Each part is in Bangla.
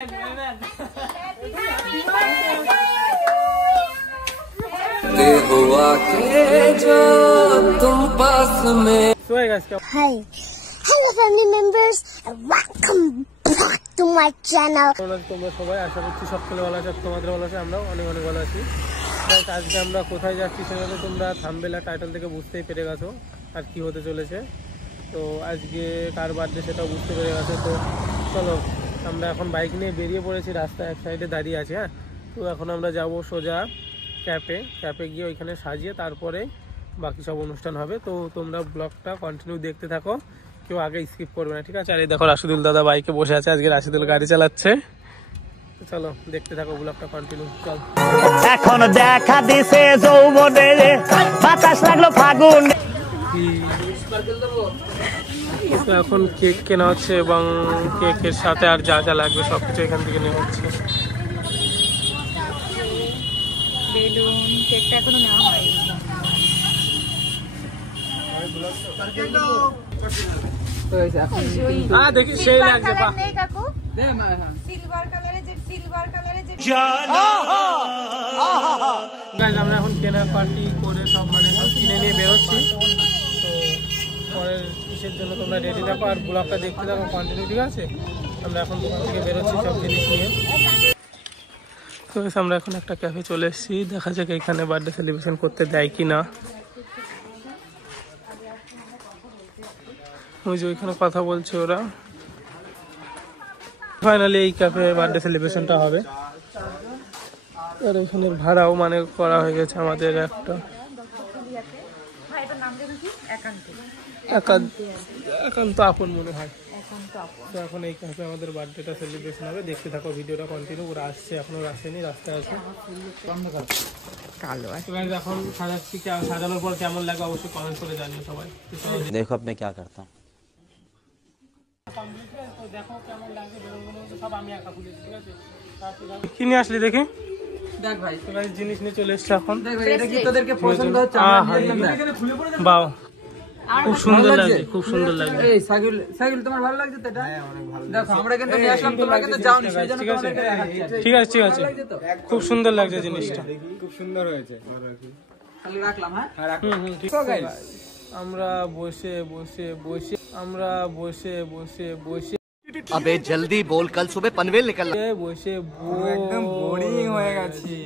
हुआ के जो तुम पास में। Hi, hello family members, and welcome back to my channel. তোমরা সবাই আশা করছি সকলে ভালো আছো, তোমাদের ভালো আছে, আমরাও অনেক অনেক ভালো আছি। আজকে আমরা কোথায় যাচ্ছি সেটা তো তোমরা থাম্বনেল আর টাইটেল থেকে বুঝতেই পেরে গেছো আর কি হতে চলেছে। তো আজকে কার বার্থডে সেটাও বুঝতে পেরে গেছো। তো চলো আমরা এখন বাইক নিয়ে বেরিয়ে পড়েছি, রাস্তা এক সাইডে দাঁড়িয়ে আছে। হ্যাঁ, তো এখন আমরা যাব সোজা ক্যাপে গিয়ে ওইখানে সাজিয়ে তারপরে বাকি সব অনুষ্ঠান হবে। তো তোমরা ব্লগটা কন্টিনিউ দেখতে থাকো, কেউ আগে স্কিপ করবে না, ঠিক আছে? আর এই দেখো রাশিদুল দাদা বাইকে বসে আছে, আজকে রাশিদুল গাড়ি চালাচ্ছে। চলো দেখতে থাকো ব্লগটা কন্টিনিউ। চল এখন দেখা দিছে যৌবনে বাতাস লাগলো ফাগুন। এখন কেক কেনা হচ্ছে এবং কেকের সাথে আর যা যা লাগবে সবকিছু এখান থেকে নেওয়া হচ্ছে। বেলুন, কেকটা এখনো নেওয়া হয়নি। দেখি সেই লাগছে, আমরা এখন কেনার পার্টি করে সব মানে সব কিনে নিয়ে বেরোচ্ছি। তো পরের কিসের জন্য তোমরা রেডি থাকো আর ব্লগটা দেখতে থাকো কন্টিনিউ, ঠিক আছে? আমরা এখন দোকান থেকে বেরোচ্ছি সব জিনিস নিয়ে। তো আমরা এখন একটা ক্যাফে চলে এসেছি, দেখা যাক এখানে বার্থডে সেলিব্রেশন করতে দেয় কি না। ওই যে ওইখানে কথা বলছে ওরা। ফাইনালি এই ক্যাফে বার্থডে সেলিব্রেশনটা হবে। আর এখানে ভাড়াও মানে করা হয়ে গেছে আমাদের একটা একান্ত আপন মনে হয়। তো এখন এই ক্যাফে আমাদের বার্থডেটা সেলিব্রেশন হবে, দেখতে থাকো ভিডিওটা কন্টিনিউ। ওরা আসছে, এখনো আসেনি, রাস্তায় আছে। এখন সাজাচ্ছি, সাজানোর পর কেমন লাগে অবশ্যই কমেন্ট করে জানিও সবাই। দেখো আপনি কি করতা। দেখো কেমন লাগে, সব আমি একা খুলেছি, ঠিক আছে? কি নিয়ে আসলি দেখি? দেখ ভাই, তোরা জিনিস নিয়ে চলে এসছে এখন। এটা কি তোদেরকে পছন্দ হচ্ছে? বাহ, খুব সুন্দর লাগছে, খুব সুন্দর লাগছে। এই সাইকেল তোমার ভালো লাগছে তো? এটা হ্যাঁ, অনেক ভালো। দেখো আমরা কিন্তু নিয়ে আসলাম, তোমরা কিন্তু যাওনি, সেজন্য তোমাদেরকে দেখাচ্ছি। ঠিক আছে, ঠিক আছে, খুব সুন্দর লাগছে জিনিসটা, খুব সুন্দর হয়েছে। খালি রাখলাম। হ্যাঁ ঠিক আছে। আমরা বসে अबे जल्दी बोल, कल सुबह पनवेल निकलना। বসে একদম বোরিং হয়ে গেছি,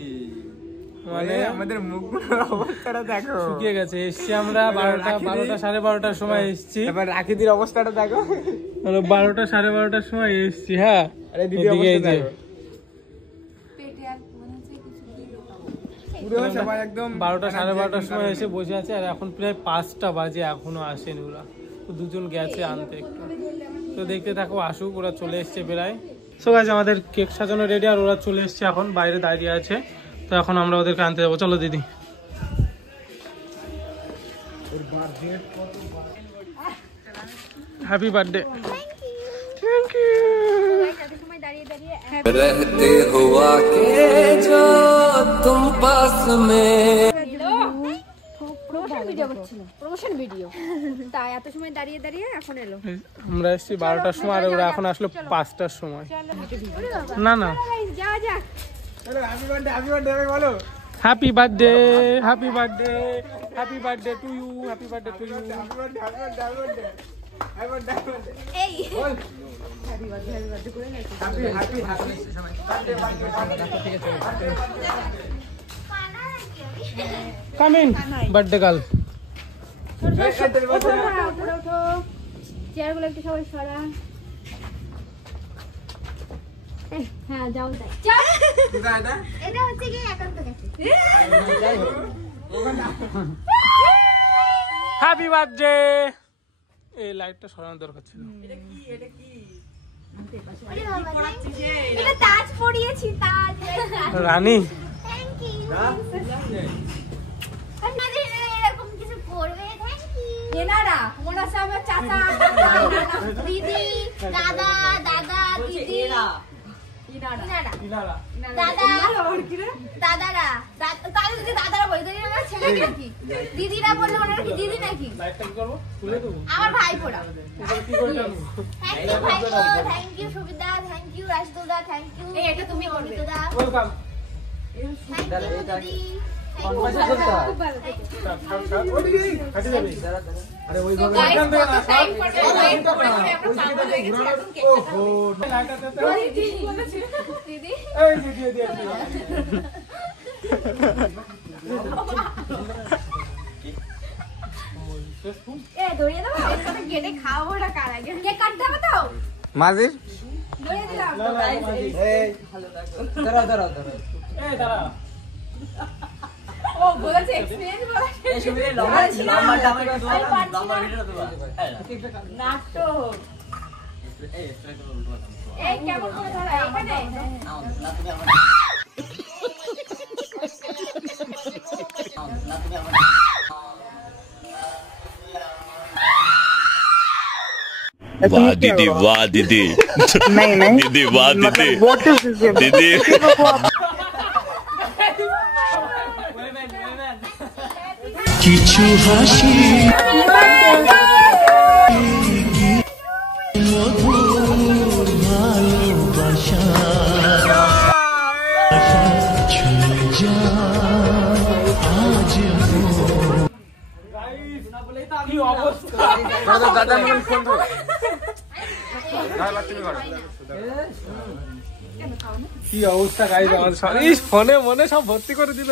মানে আমাদের মুখগুলোর অবস্থাটা দেখো, শুকিয়ে গেছে। এসছি আমরা 12টা 12:30 সময় এসছি। এবার রাখিদির অবস্থাটা দেখো, 12টা 12:30 সময় এসছি। হ্যাঁ, আরে দিদি অবস্থা দেখো, পুরো সবাই একদম 12টা 12:30 সময় এসে বসে আছে। আর এখন প্রায় 5টা বাজে, এখনো আসেনি ওরা। তো দুজন গেছে আনতে একটু। তো দেখতে থাকো, আসুক, ওরা চলে এসছে প্রায়। সো গাইস, আমাদের কেক সাজানো রেডি আর ওরা চলে এসছে, এখন বাইরে দাঁড়িয়ে আছে। তো এখন আমরা ওদেরকে আনতে যাবো। চলো দিদি। Happy birthday. Thank you. रहते हुआ के जो तुम पास में। প্রমোশন ভিডিও তাই এত সময় দাঁড়িয়ে এখন এলো। আমরা এসেছি 12টার সময় আর ওরা এখন আসলো 5টার সময়। না না, যা যা। হ্যাপি বার্থডে বলো। Happy birthday, happy birthday, happy birthday to you, happy birthday to you. এই কাম ইন বার্থডে গার্ল। চেয়ারগুলো একটু সবাই সরা। হ্যাঁ যাও, এটা হচ্ছে কি একান্ত ক্যাফে। Happy birthday. এই লাইটটা সরানোর দরকার ছিল। এটা তাজ পরিয়েছি, তাজ। রানী থ্যাংক ইউ। আপনাদের এরকম কিছু করবে, থ্যাংক ইউ। এনারা ওরা সব চাচা, দিদি, দাদা, দিদি, দিদিরা বললে ওনারা কি দিদি নাকি আমার ভাই পড়া থ্যাংক ইউ সুবিধা থ্যাংক ইউ রাজদুদা থ্যাংক ইউ এটা তুমি বলবে দাদা ওয়েলকাম মাঝির वाह दीदी वाह दीदी नहीं नहीं दीदी वाह दीदी दीदी কিছু হাসি মধুর ভালোবাসা ছুঁয়ে যা আজ কি অবস্থা দাদা মন ফোন ধর কি অবস্থা গাইস আমার সরি ফোনে মনে সব ভর্তি করে দিল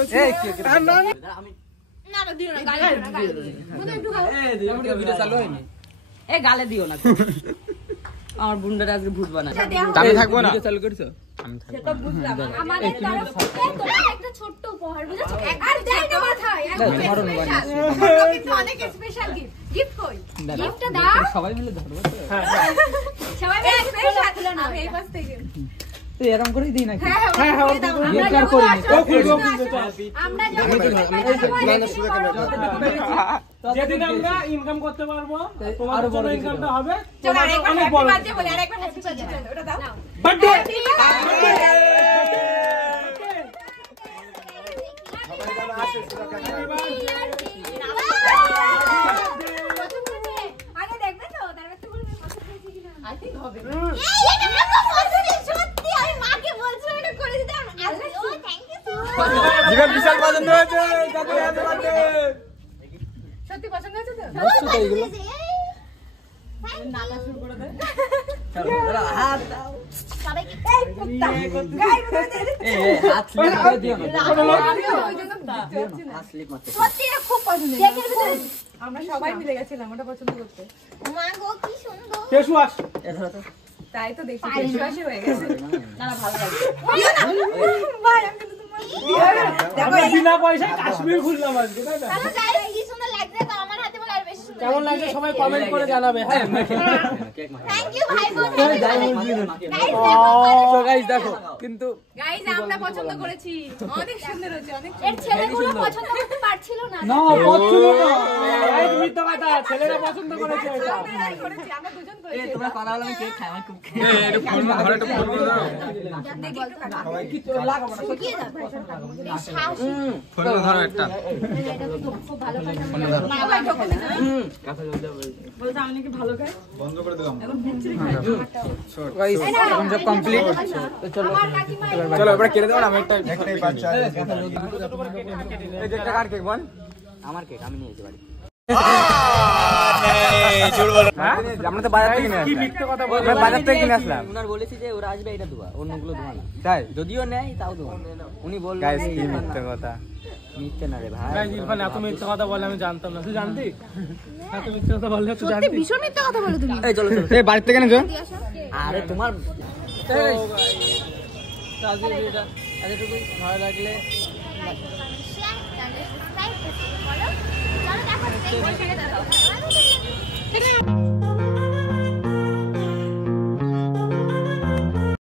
গালে দিও না আমার বুন্ডাটা আজকে ভূত বানায় আমি থাকবো না চালু করছো সেটা বুঝলাম আমাদের তরফ থেকে তোমার একটা ছোট্ট উপহার বুঝেছো আর দেই না মাথায় একদম অনেক স্পেশাল গিফট কই গিফটটা দাও সবাই মিলে ধরবো সবাই মিলে স্পেশাল আমি এই পাশ থেকে তো এরকম করেই দিই নাকি হ্যাঁ আমরা করি আমরা যেদিন আমরা ইনকাম করতে পারবো তোমার জন্য ইনকামটা হবে চলো আরেকবার হ্যাপি বার্থডে বলে আরেকবার হ্যাপি বার্থডে ওটা দাও বার্থডে আগে দেখবে তো তারপর তো বলবে পছন্দ হয়েছে কিনা আই থিং হবে এটা আমার পছন্দ সত্যি আমি মাকে বলছিলাম এটা করে দিতে ও থ্যাংক ইউ সো মাচ জীবন বিশাল পছন্দ হয়েছে দাদু হ্যাপি বার্থডে সত্যি পছন্দ হয়েছে তো এইগুলো নাটা শুরু করে দে চলো হাত দাও সবাইকে এই কুত্তা গাই এই হাত স্লিপ করে দিও না হাত স্লিপ মারতে সত্যি এটা খুব পছন্দ আমরা সবাই মিলে গেছিলাম ওটা পছন্দ করতে মা গো কি সুন্দর কেশু আস এ ধরো তো তাই তো দেখছি বিশ্বাসই হয়ে গেছে না না ভালো লাগে ভাই আমি কিন্তু তোমার আমরা বিনা পয়সায় কাশ্মীর ঘুরলাম আজকে তাই না হ্যালো গাইস কি সুন্দর লাগছে তো আমার হাতে বলে আর বেশি সুন্দর কেমন লাগছে সবাই কমেন্ট করে জানাবে হ্যাঁ কেক মার থ্যাংক ইউ ভাই বোন তো গাইস দেখো কিন্তু গাইস আমরা পছন্দ করেছি অনেক সুন্দর হয়েছে অনেক এর ছেলেগুলো পছন্দ করতে পারছিল না না পছন্দ না এক মিথ্যা কথা ছেলেরা পছন্দ করেছে এটা করেছি আমরা দুজন এই করেছি তোমরা কথা বলো আমি কেক খাই আমার খুব একটু ফোন ঘরে একটু ফোন করে দাও দেখি একটু কাটা লাগাবো না কি দাও বেশ হাসি ফোন ধরো একটা এটা তো খুব ভালো কথা না ভাই ঢোকো বলতে আমি নাকি ভালো খাই বন্ধ করে দিলাম গাইস এখন সব কমপ্লিট তো চলো আমার কাকিমা চলো এবারে কেটে দাও না আমি একটাই বাচ্চা এই যে একটা কার কেক বল আমার কেক আমি নিয়ে যেতে পারি আমরা তো বাজার থেকে কিনে কি আসলাম মিথ্যা কথা বল আমরা বাজার থেকে কিনে আসলাম উনার বলেছি যে ওরা আসবে এটা দেওয়া অন্যগুলো দেওয়া না তাই যদিও নেয় তাও দেওয়া উনি বললেন গাইস কি মিথ্যা কথা মিথ্যে না রে ভাই গাইস ইরফান এত মিথ্যা কথা বলে আমি জানতাম না তুই জানতি এত মিথ্যা কথা বললে তুই জানতি ভীষণ মিথ্যা কথা বলে তুমি এই চলো চলো এই বাড়ি থেকে এনেছো আরে তোমার আজকে ভিডিওটা এতটুকু ভালো লাগলে সাবস্ক্রাইব করো চলো দেখো